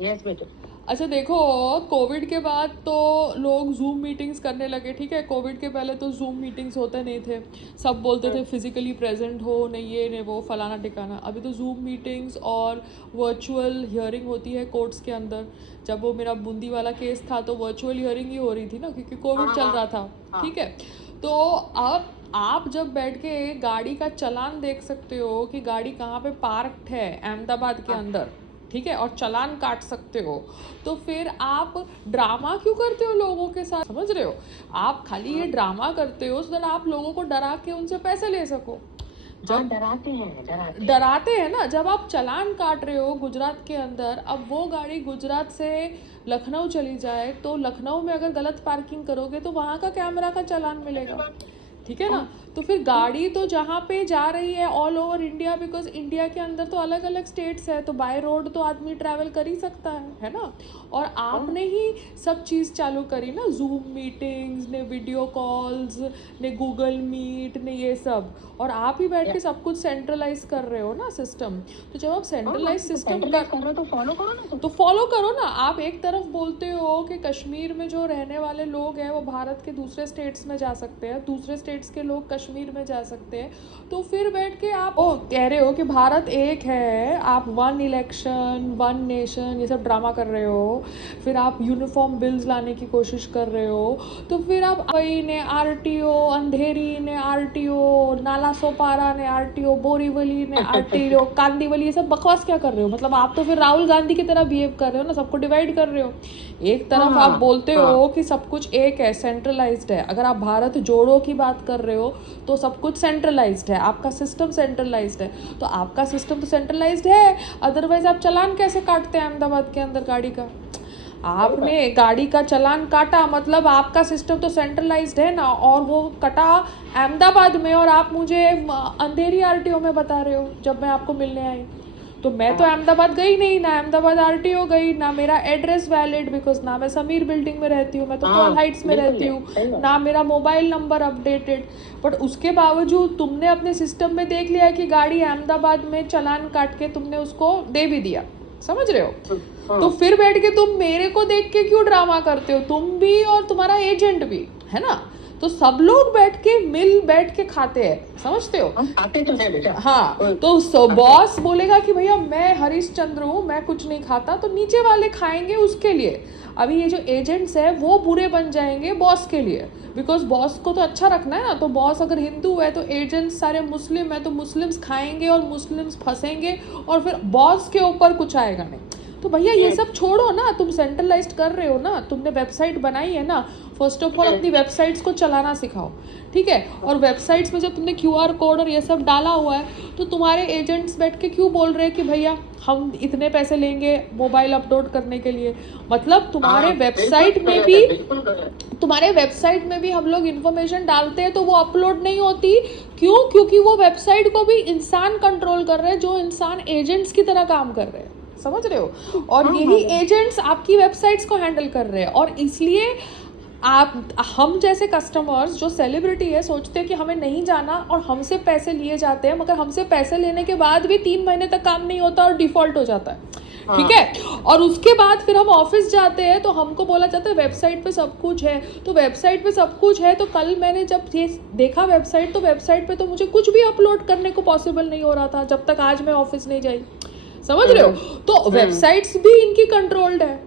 Yes बेटे। अच्छा देखो, कोविड के बाद तो लोग जूम मीटिंग्स करने लगे, ठीक है। कोविड के पहले तो जूम मीटिंग्स होते नहीं थे, सब बोलते थे फिजिकली प्रेजेंट हो, नहीं ये नहीं वो फलाना ठिकाना। अभी तो जूम मीटिंग्स और वर्चुअल हियरिंग होती है कोर्ट्स के अंदर। जब वो मेरा बूंदी वाला केस था तो वर्चुअल हियरिंग ही हो रही थी ना, क्योंकि कोविड हाँ चल हाँ रहा था, हाँ। ठीक है। तो अब आप जब बैठ के गाड़ी का चालान देख सकते हो कि गाड़ी कहाँ पे पार्कड है अहमदाबाद के हाँ अंदर, ठीक है, और चालान काट सकते हो, तो फिर आप ड्रामा क्यों करते हो लोगों के साथ, समझ रहे हो। आप खाली ये हाँ ड्रामा करते हो सो दैट आप लोगों को डरा के उनसे पैसे ले सको। हाँ, जब डराते हैं डराते हैं। डराते हैं ना, जब आप चालान काट रहे हो गुजरात के अंदर, अब वो गाड़ी गुजरात से लखनऊ चली जाए तो लखनऊ में अगर गलत पार्किंग करोगे तो वहाँ का कैमरा का चालान मिलेगा, ठीक है ना। हाँ तो फिर गाड़ी तो जहाँ पे जा रही है all over India, because India के अंदर तो अलग अलग स्टेट्स है, तो बाय रोड तो आदमी ट्रैवल कर ही सकता है ना। और हाँ आपने ही सब चीज़ चालू करी ना, जूम मीटिंग्स ने, वीडियो कॉल्स ने, गूगल मीट ने, ये सब, और आप ही बैठ या- के सब कुछ सेंट्रलाइज कर रहे हो ना सिस्टम। तो जब आप हाँ, सेंट्रलाइज तो सिस्टम सेंट्रलाइज कर रहे हो तो फॉलो करो ना तुम। तो फॉलो करो ना। आप एक तरफ बोलते हो कि कश्मीर में जो रहने वाले लोग हैं वो भारत के दूसरे स्टेट्स में जा सकते हैं, दूसरे स्टेट्स के लोग कश्मीर में जा सकते हैं, तो फिर बैठ के आप ओ कह रहे हो कि भारत एक है, आप वन इलेक्शन वन नेशन ये सब ड्रामा कर रहे हो, फिर आप यूनिफॉर्म बिल्स लाने की कोशिश कर रहे हो, तो फिर आप वही ने आरटीओ, अंधेरी ने आरटीओ, नाला सोपारा ने आरटीओ, बोरीवली ने आरटीओ, कांदीवली, ये सब बकवास क्या कर रहे हो। मतलब आप तो फिर राहुल गांधी की तरह बिहेव कर रहे हो ना, सबको डिवाइड कर रहे हो। एक तरफ आप हाँ बोलते हाँ हो कि सब कुछ एक है, सेंट्रलाइज्ड है, अगर आप भारत जोड़ो की बात कर रहे हो तो सब कुछ सेंट्रलाइज्ड है, आपका सिस्टम सेंट्रलाइज्ड है, तो आपका सिस्टम तो सेंट्रलाइज्ड है, अदरवाइज आप चालान कैसे काटते हैं अहमदाबाद के अंदर गाड़ी का। आपने गाड़ी का चालान काटा मतलब आपका सिस्टम तो सेंट्रलाइज्ड है ना, और वो कटा अहमदाबाद में, और आप मुझे अंधेरी आरटीओ में बता रहे हो जब मैं आपको मिलने आई। तो मैं तो हाँ। अहमदाबाद गई नहीं ना, अहमदाबाद आरटीओ गई ना, मेरा एड्रेस वैलिड, बिकॉज ना मैं समीर बिल्डिंग में रहती हूँ, मैं तो हाँ कॉल हाइट्स में बिल्कुल रहती है, हूँ, सही बात। ना मेरा मोबाइल नंबर अपडेटेड। बट उसके बावजूद तुमने अपने सिस्टम में देख लिया कि गाड़ी अहमदाबाद में, चालान काट के तुमने उसको दे भी दिया, समझ रहे हो। तो हाँ फिर बैठ के तुम मेरे को देख के क्यों ड्रामा करते हो, तुम भी और तुम्हारा एजेंट भी, है ना। तो सब लोग बैठ के मिल बैठ के खाते हैं, समझते हो। हम खाते तो हैं बेटा। हाँ, तो बॉस बोलेगा कि भैया मैं हरीश चंद्र हूँ, मैं कुछ नहीं खाता, तो नीचे वाले खाएंगे उसके लिए। अभी ये जो एजेंट्स है वो बुरे बन जाएंगे बॉस के लिए, बिकॉज बॉस को तो अच्छा रखना है ना। तो बॉस अगर हिंदू है तो एजेंट्स सारे मुस्लिम है, तो मुस्लिम्स खाएंगे और मुस्लिम्स फंसेंगे, और फिर बॉस के ऊपर कुछ आएगा नहीं। तो भैया ये सब छोड़ो ना, तुम सेंट्रलाइज्ड कर रहे हो ना, तुमने वेबसाइट बनाई है ना, फर्स्ट ऑफ ऑल अपनी वेबसाइट्स को चलाना सिखाओ, ठीक है। और वेबसाइट्स में जब तुमने क्यूआर कोड और ये सब डाला हुआ है, तो तुम्हारे एजेंट्स बैठ के क्यों बोल रहे हैं कि भैया हम इतने पैसे लेंगे मोबाइल अपलोड करने के लिए। मतलब तुम्हारे वेबसाइट में भी, बिल्कुल गलत। तुम्हारे वेबसाइट में भी हम लोग इन्फॉर्मेशन डालते हैं तो वो अपलोड नहीं होती, क्यों, क्योंकि वो वेबसाइट को भी इंसान कंट्रोल कर रहे हैं, जो इंसान एजेंट्स की तरह काम कर रहे हैं, समझ रहे हो। और हाँ यही हाँ एजेंट्स आपकी वेबसाइट्स को हैंडल कर रहे हैं, और इसलिए आप, हम जैसे कस्टमर्स जो सेलिब्रिटी है सोचते हैं कि हमें नहीं जाना, और हमसे पैसे लिए जाते हैं, मगर हमसे पैसे लेने के बाद भी 3 महीने तक काम नहीं होता और डिफॉल्ट हो जाता है, ठीक है। और उसके बाद फिर हम ऑफिस जाते हैं तो हमको बोला जाता है वेबसाइट पे सब कुछ है, तो वेबसाइट पे सब कुछ है, तो कल मैंने जब ये देखा वेबसाइट, तो वेबसाइट पे तो मुझे कुछ भी अपलोड करने को पॉसिबल नहीं हो रहा था जब तक आज मैं ऑफिस नहीं जाई, समझ रहे हो। तो वेबसाइट्स भी इनकी कंट्रोल्ड है,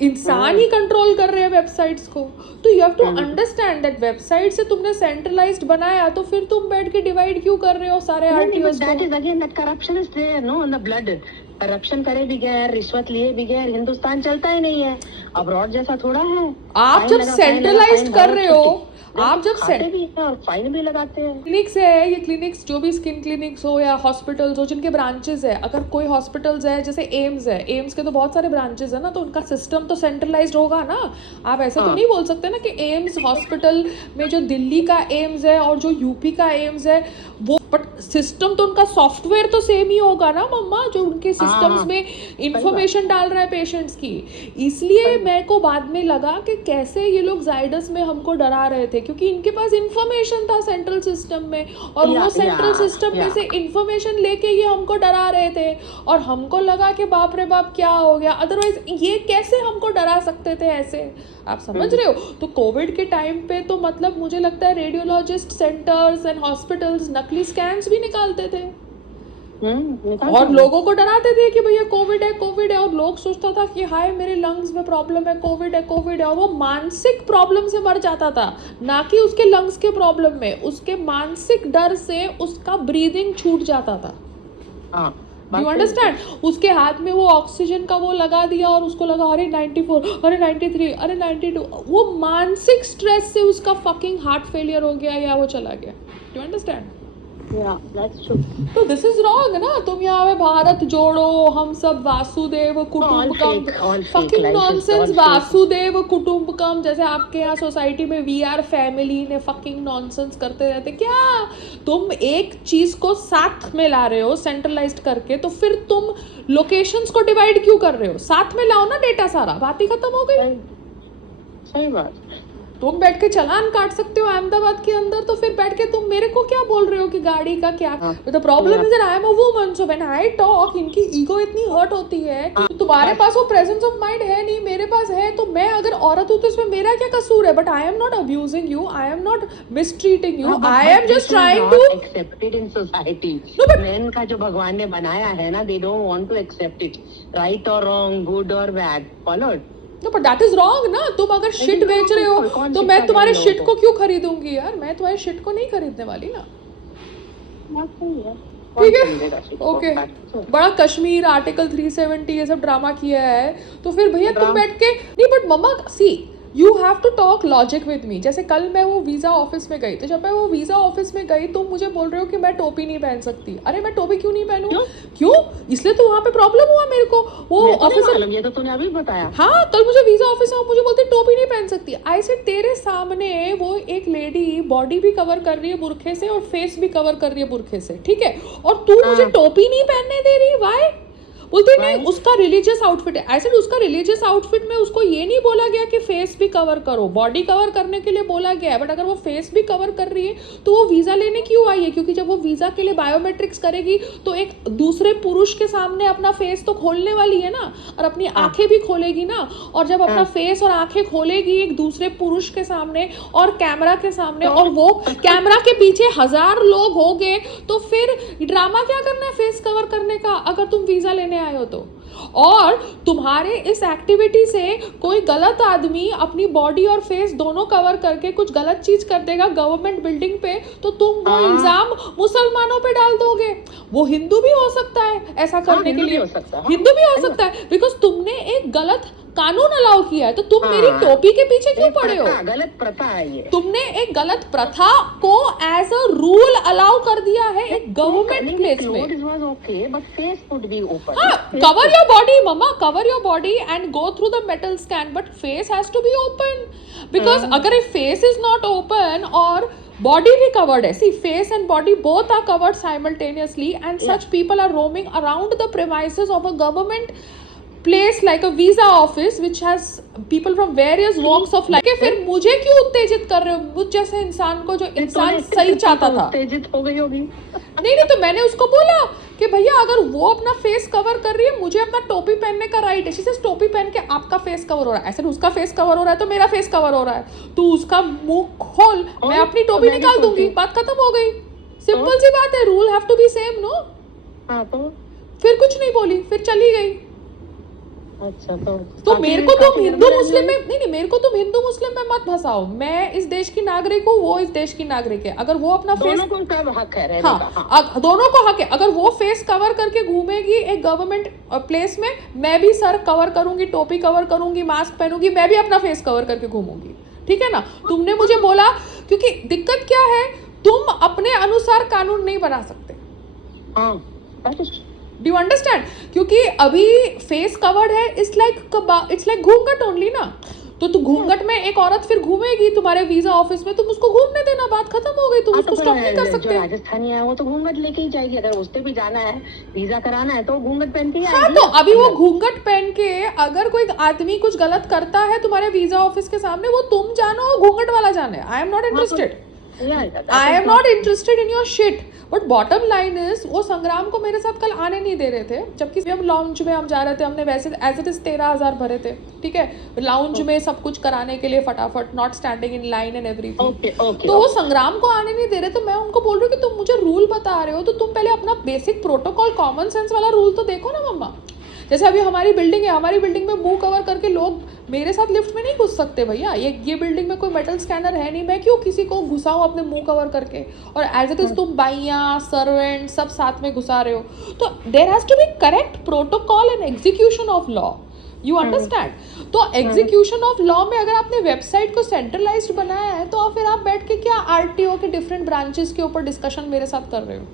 इंसान ही कंट्रोल कर रहे हैं वेबसाइट्स को। तो you have to understand that website से तुमने सेंट्रलाइज्ड बनाया, तो फिर तुम बैठ के डिवाइड क्यों कर रहे हो सारे आरटीओस दैट को। Is again that corruption is there no in the blood. Corruption करे बगैर, रिश्वत लिए बगैर हिंदुस्तान चलता ही नहीं है। अब्रॉड जैसा थोड़ा है। आप फाइन जब लगा, फाइन लगा, सेंट्रलाइज्ड फाइन कर भरो, रहे हो, छुट्टी। आप जब खाते भी हैं और फाइन भी लगाते हैं। क्लिनिक्स है, ये क्लिनिक्स जो भी स्किन क्लिनिक्स हो या हॉस्पिटल्स हो जिनके ब्रांचेस है, अगर कोई हॉस्पिटल्स है जैसे एम्स है, एम्स के तो बहुत सारे ब्रांचेस है ना, तो उनका सिस्टम तो सेंट्रलाइज्ड होगा ना। आप ऐसे तो नहीं बोल सकते ना कि एम्स हॉस्पिटल में जो दिल्ली का एम्स है और जो यूपी का एम्स है वो बट सिस्टम तो उनका सॉफ्टवेयर तो सेम ही होगा ना मम्मा, जो उनके सिस्टम्स हाँ, में इंफॉर्मेशन डाल रहा है पेशेंट्स की। इसलिए मेरे को बाद में लगा कि कैसे ये लोग जाइडस में हमको डरा रहे थे, क्योंकि इनके पास इंफॉर्मेशन था सेंट्रल सिस्टम में, और वो सेंट्रल सिस्टम में से इंफॉर्मेशन लेके ये हमको डरा रहे थे, और हमको लगा कि बाप रे बाप क्या हो गया। अदरवाइज ये कैसे हमको डरा सकते थे ऐसे, आप समझ रहे हो। तो कोविड के टाइम पे तो मतलब मुझे लगता है रेडियोलॉजिस्ट सेंटर्स एंड हॉस्पिटल्स नकली स्कैन्स भी निकालते थे और लोगों को डराते थे कि भैया कोविड है, और लोग सोचता था कि हाय मेरे लंग्स में प्रॉब्लम है, कोविड है, और वो मानसिक प्रॉब्लम से मर जाता था, ना कि उसके लंग्स के प्रॉब्लम में, उसके मानसिक डर से उसका ब्रीदिंग छूट जाता था। You understand. उसके हाथ में वो ऑक्सीजन का वो लगा दिया और उसको लगा अरे 94, अरे 93, अरे 92, वो मानसिक स्ट्रेस से उसका फकिंग हार्ट फेलियर हो गया या वो चला गया। You understand. तो दिस इज रॉन्ग ना। तुम यहाँ पे भारत जोड़ो, हम सब वासुदेव कुटुंबकम, फकिंग नॉनसेंस, वासुदेव कुटुंबकम, जैसे आपके यहाँ सोसाइटी में वी आर फैमिली ने फकिंग नॉनसेंस करते रहते। क्या तुम एक चीज को साथ में ला रहे हो सेंट्रलाइज्ड करके, तो फिर तुम लोकेशंस को डिवाइड क्यों कर रहे हो? साथ में लाओ ना डेटा, सारा बात ही खत्म हो गई। सही बात। तुम बैठ के चालान काट सकते हो अहमदाबाद के अंदर, तो फिर बैठ के तुम मेरे को क्या बोल रहे हो कि गाड़ी का क्या। The problem is that I am a woman, so when I talk इनकी ईगो इतनी हर्ट होती है। तुम्हारे पास वो प्रेजेंस ऑफ माइंड है नहीं, मेरे पास है, तो मैं अगर औरत हूँ तो इसमें मेरा क्या कसूर है? But I am not abusing you, I am not mistreating you, I am just trying to accepted in society. Man का जो भगवान ने बनाया है ना, they don't want to accept it, right और रॉन्ग, गुड और bad, followed. No, but that is wrong ना। तुम अगर शिट बेच रहे हो तो मैं तुम्हारे शिट को क्यों खरीदूंगी यार? मैं तुम्हारे शिट को नहीं खरीदने वाली ना। ठीक है, ओके। बड़ा कश्मीर आर्टिकल 370 ये सब ड्रामा किया है, तो फिर भैया तुम बैठ के नहीं। But mamma see, you have to talk logic with me. जैसे कल मैं वो वीज़ा ऑफिस में गई, तो जब मैं वो वीज़ा ऑफिस में गई तो मुझे बोल रहे हो कि मैं टोपी नहीं पहन सकती। अरे मैं टोपी क्यों नहीं पहनूं? क्यों? इसलिए तो वहाँ पे प्रॉब्लम हुआ मेरे को। वो ऑफिसर, ये तो तूने अभी बताया। हाँ, कल मुझे वीज़ा ऑफिस में मुझे बोलते टोपी नहीं पहन सकती। आई से तेरे सामने वो एक लेडी बॉडी भी कवर कर रही है बुरखे से और फेस भी कवर कर रही है बुरखे से, ठीक है, और तू मुझे टोपी नहीं पहनने दे रही। वाई? बोलते नहीं उसका रिलीजियस आउटफिट है। आई सेड उसका रिलीजियस आउटफिट में उसको ये नहीं बोला गया कि फेस भी कवर करो, बॉडी कवर करने के लिए बोला गया है, बट अगर वो फेस भी कवर कर रही है तो वो वीज़ा लेने क्यों आई है? क्योंकि जब वो वीज़ा के लिए बायोमेट्रिक्स करेगी तो एक दूसरे पुरुष के सामने अपना फेस तो खोलने वाली है ना, और अपनी आंखें भी खोलेगी ना, और जब अपना फेस और आंखें खोलेगी एक दूसरे पुरुष के सामने और कैमरा के सामने, और वो कैमरा के पीछे 1000 लोग हो गए, तो फिर ड्रामा क्या करना है फेस कवर करने का अगर तुम वीज़ा लेने आए हो तो? और तुम्हारे इस एक्टिविटी से कोई गलत आदमी अपनी बॉडी और फेस दोनों कवर करके कुछ गलत चीज कर देगा गवर्नमेंट बिल्डिंग पे, तो तुम वो इल्जाम मुसलमानों पे डाल दोगे। वो हिंदू भी हो सकता है ऐसा करने के लिए, हिंदू भी हो सकता है, बिकॉज तुमने एक गलत कानून अलाउ किया है। तो तुम मेरी टोपी के पीछे क्यों पड़े हो? गलत प्रथा है ये। तुमने एक गलत प्रथा को एज अ रूल अलाउ कर दिया है एक गवर्नमेंट प्लेस में। हाँ, cover your body mamma, cover your body and go through the metal scan, but face has to be open, because अगर फेस इज नॉट ओपन और body भी covered है, see face and body both are covered simultaneously, and such people are roaming around the premises of a government place like a visa office which has people from various walks of life। फिर मुझे क्यों उत्तेजित कर रहे हो? मुझ जैसे इंसान को, जो इंसान सही चाहता था। उत्तेजित हो गई होगी। नहीं, तो मैंने उसको बोला कि भैया अगर वो अपना फेस कवर कर रही है, मुझे अपना टोपी पहनने का राइट है। शी टोपी पहन के आपका फेस कवर हो रहा है, ऐसे उसका फेस कवर हो रहा है तो मेरा फेस कवर हो रहा है, तू उसका मुंह खोल, मैं अपनी टोपी निकाल दूंगी, बात खत्म हो गई। सिंपल सी बात है, rule have to be same no. फिर कुछ नहीं बोली, फिर चली गई। अच्छा, तो मेरे को तुम हिंदू मुस्लिम में नहीं, मेरे को तुम हिंदू मुस्लिम में मत फंसाओ। मैं इस देश की नागरिक हूँ, वो इस देश की नागरिक है। अगर वो अपना फेस, दोनों को हक है रहने हाँ, का। दोनों को हक है। अगर वो फेस कवर करके घूमेगी एक गवर्नमेंट प्लेस में, मैं भी सर कवर करूंगी, टोपी कवर करूंगी, मास्क पहनूंगी, मैं भी अपना फेस कवर करके घूमूंगी, ठीक है ना। तुमने मुझे बोला, क्योंकि दिक्कत क्या है, तुम अपने अनुसार कानून नहीं बना सकते। Do you understand? क्योंकि अभी फेस कवर्ड है, इट्स लाइक घूंघट ओनली ना। तो तू घूंघट में एक औरत फिर घूमेगी तुम्हारे वीजा ऑफिस में, तुम उसको घूमने देना, बात खत्म हो गई, तुम हाँ, उसको तो स्टॉप नहीं कर जो सकते। राजस्थानी है वो तो घूंघट लेके ही जाएगी, अगर उस पे भी जाना है, वीजा कराना है तो वो घूंघट पहन के ही हाँ आएगी तो अभी वो अंदर। घूंघट पहन के अगर कोई आदमी कुछ गलत करता है तुम्हारे वीजा ऑफिस के सामने, वो तुम जानो और घूंघट वाला जाने, आई am not interested, I am not interested in your shit. But bottom line is, वो संग्राम को मेरे साथ कल आने नहीं दे रहे थे, जबकि हम लाउंज में हम जा रहे थे, हमने वैसे एज इट इज 13,000 भरे थे, ठीक है, लाउंज में सब कुछ कराने के लिए फटाफट, not standing in line and everything. तो वो संग्राम को आने नहीं दे रहे, तो मैं उनको बोल रही हूँ कि तुम मुझे रूल बता रहे हो तो तुम पहले अपना बेसिक प्रोटोकॉल कॉमन सेंस वाला रूल तो देखो ना मम्मा। जैसे अभी हमारी बिल्डिंग है, हमारी बिल्डिंग में मुंह कवर करके लोग मेरे साथ लिफ्ट में नहीं घुस सकते भैया, ये बिल्डिंग में कोई मेटल स्कैनर है नहीं, मैं क्यों किसी को घुसाऊं अपने मुंह कवर करके, और एज इट इज तुम बाइया सर्वेंट सब साथ में घुसा रहे हो, तो there has to be correct protocol and execution of law, you understand. तो एग्जीक्यूशन ऑफ लॉ में अगर आपने वेबसाइट को सेंट्रलाइज्ड बनाया है, तो फिर आप बैठ के क्या आरटीओ के डिफरेंट ब्रांचेस के ऊपर डिस्कशन मेरे साथ कर रहे हो,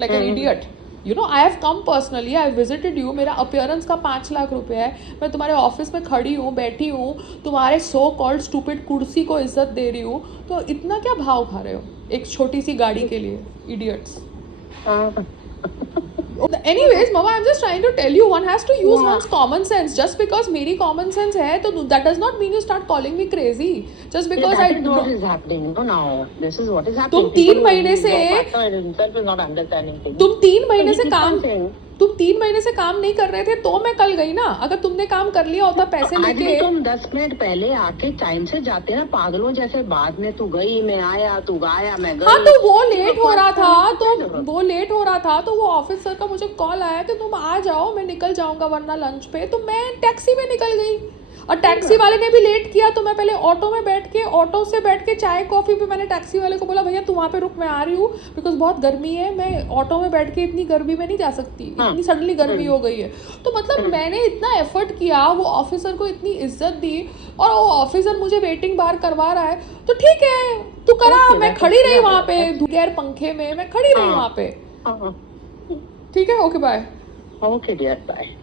like an idiot. You know, I have come personally, I visited you, मेरा अपीयरेंस का 5 लाख रुपए है, मैं तुम्हारे ऑफिस में खड़ी हूँ, बैठी हूँ, तुम्हारे सो कॉल्ड स्टूपिड कुर्सी को इज्जत दे रही हूँ, तो इतना क्या भाव खा रहे हो एक छोटी सी गाड़ी के लिए, idiots. Anyways, Mama, I'm just trying to tell you, one has to use one's common sense. Just because मेरी common sense है, तो that does not mean you start calling me crazy. Just because that is what is happening, no, now this is what is happening. तुम 3 महीने से, himself is not understanding things. तुम 3 महीने से keep काम, on saying, तुम 3 महीने से काम नहीं कर रहे थे, तो मैं कल गई ना, अगर तुमने काम कर लिया होता पैसे आज लेके। भी तुम 10 मिनट पहले आके टाइम से जाते ना पागलों जैसे, बाद में तू गई मैं आया, तू गाया मैं गई। हाँ तो वो लेट हो रहा था, तो वो लेट हो रहा था, तो वो ऑफिसर का मुझे कॉल आया कि तुम आ जाओ, मैं निकल जाऊंगा वरना लंच पे, तो मैं टैक्सी में निकल गई, और टैक्सी वाले ने भी लेट किया, तो मैं पहले ऑटो में बैठ के, ऑटो से बैठ के चाय कॉफी पे मैंने टैक्सी वाले को बोला भैया तू वहाँ पे रुक, मैं आ रही हूँ, बिकॉज बहुत गर्मी है, मैं ऑटो में बैठ के इतनी गर्मी में नहीं जा सकती, इतनी सडनली गर्मी हो गई है। तो मतलब मैंने इतना एफर्ट किया, वो ऑफिसर को इतनी इज्जत दी, और वो ऑफिसर मुझे वेटिंग बार करवा रहा है, तो ठीक है तू करा, मैं खड़ी रही वहाँ पे बगैर पंखे में, मैं खड़ी रही वहाँ पे, ठीक है, okay bye. Okay dear bye.